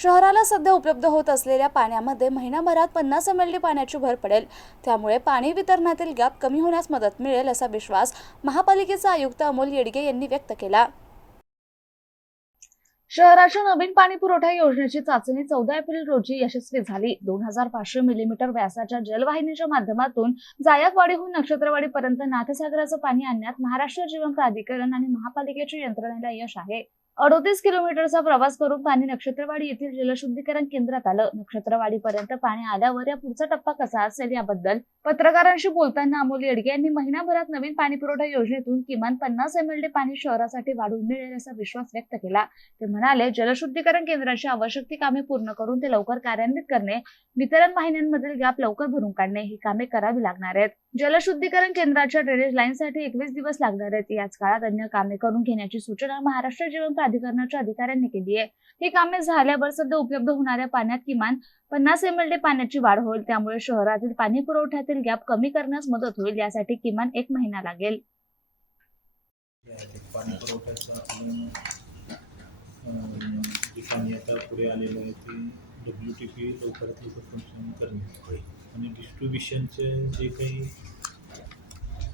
शहराला सध्या उपलब्ध होत असलेल्या पाण्यामध्ये महिनाभरात 50 mld पाण्याची भर पडेल। त्यामुळे पाणी वितरणातील गॅप कमी होण्यास मदत मिळेल असा विश्वास महापालिकेचे आयुक्त अमोल येडगे यांनी व्यक्त केला। शहराच्या नवीन पाणी पुरवठा योजनेची चाचणी 14 एप्रिल रोजी यशस्वी झाली। 2500 मिलीमीटर व्यासाच्या जलवाहिनीच्या माध्यमातून जायकवाडीहून नक्षत्रवाडीपर्यंत नाथसागराचं पाणी आणण्यात महाराष्ट्र जीवन प्राधिकरण आणि महापालिकेच्या यंत्रणेला यश आहे। 38 किलोमीटरचा प्रवास करून पाणी नक्षत्रवाडी येथील जलशुद्धीकरण केंद्रात आलं। नक्षत्रवाडीपर्यंत पाणी आल्यावर या पुढचा टप्पा कसा असेल याबद्दल पत्रकारांशी बोलताना अमोल येडगे यांनी महिनाभरात नवीन पाणी पुरवठा योजनेतून किमान 50 mld पाणी शहरासाठी वाढवून मिळेल असा विश्वास व्यक्त केला। ते म्हणाले, जलशुद्धीकरण केंद्राची आवश्यक ती कामे पूर्ण करून ते लवकर कार्यान्वित करणे, वितरण वाहिन्यांमधील गॅप लवकर भरून काढणे ही कामे करावी लागणार आहेत। जलशुद्धीकरण केंद्राच्या ड्रेनेज लाईनसाठी 21 दिवस लागणार आहेत। याच काळात अन्य कामे करून घेण्याची सूचना महाराष्ट्र जीवन प्राधिकरणाच्या अधिकाऱ्यांनी केली आहे। ही कामे झाल्यावर सध्या उपलब्ध होणाऱ्या पाण्यात किमान 50 mld पाण्याची वाढ होईल। त्यामुळे शहरातील पाणी पुरवठ्यातील गॅप कमी करण्यास मदत होईल। यासाठी किमान 1 महिना लागेल। पाणी पुरवठ्याचं जे पाणी आता पुढे आलेलं आहे ते WTP लवकरात लवकर फंक्शन करणे आणि डिस्ट्रीब्युशनचे जे काही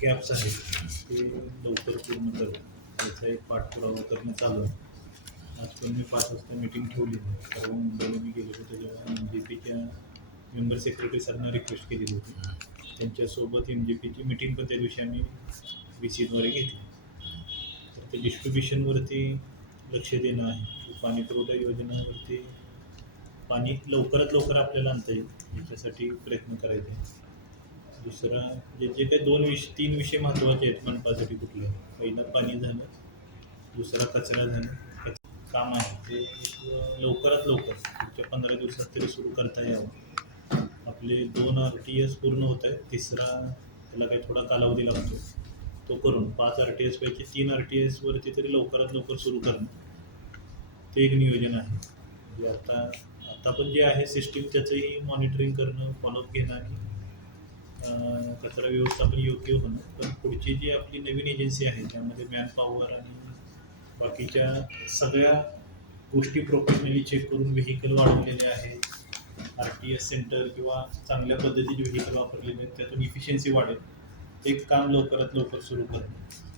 गॅप्स आहेत ते लवकर पूर्ण करणे याचा एक पाठपुरावा करणं चालू आहे। आज पण मी 5 वाजता मीटिंग ठेवली आहे, कारण मुंबईला मी गेलो होतो तेव्हा MGPच्या मेंबर सेक्रेटरी सरांना रिक्वेस्ट केली होती। त्यांच्यासोबत MGPची मीटिंग पण त्या दिवशी आम्ही VCद्वारे घेतली। तर ते डिस्ट्रीब्युशनवरती लक्ष देणं आहे, पाणी पुरवठा योजनावरती पाणी लवकरात लवकर आपल्याला आणता येईल याच्यासाठी प्रयत्न करायचे। दुसरा जे काही 3 विषय महत्त्वाचे आहेत मनपासाठी कुठले, पहिलं पाणी झालं, दुसरा कचरा झालं। काम आहे ते लवकरात लवकर पुढच्या 15 दिवसात तरी सुरू करता यावं। आपले 2 RTS पूर्ण होत आहेत, तिसरा त्याला काही थोडा कालावधी लागतो, तो करून 5 RTS पैकी 3 RTS वरती तरी लवकरात लवकर सुरू करणं ते एक नियोजन आहे। म्हणजे आता पण जे आहे सिस्टीम त्याचंही मॉनिटरिंग करणं, फॉलोअप घेणं आणि कचरा व्यवस्थापन योग्य होणं। पण पुढची जी आपली नवीन एजन्सी आहे त्यामध्ये मॅनपॉवर आणि बाकीच्या सगळ्या गोष्टी प्रोफेशनली चेक करून व्हेकल वाढवलेले आहेत, RTS सेंटर किंवा चांगल्या पद्धतीचे व्हेकल वापरलेले आहेत, त्यातून इफिशियन्सी वाढेल, ते काम लवकरात लवकर सुरू करणं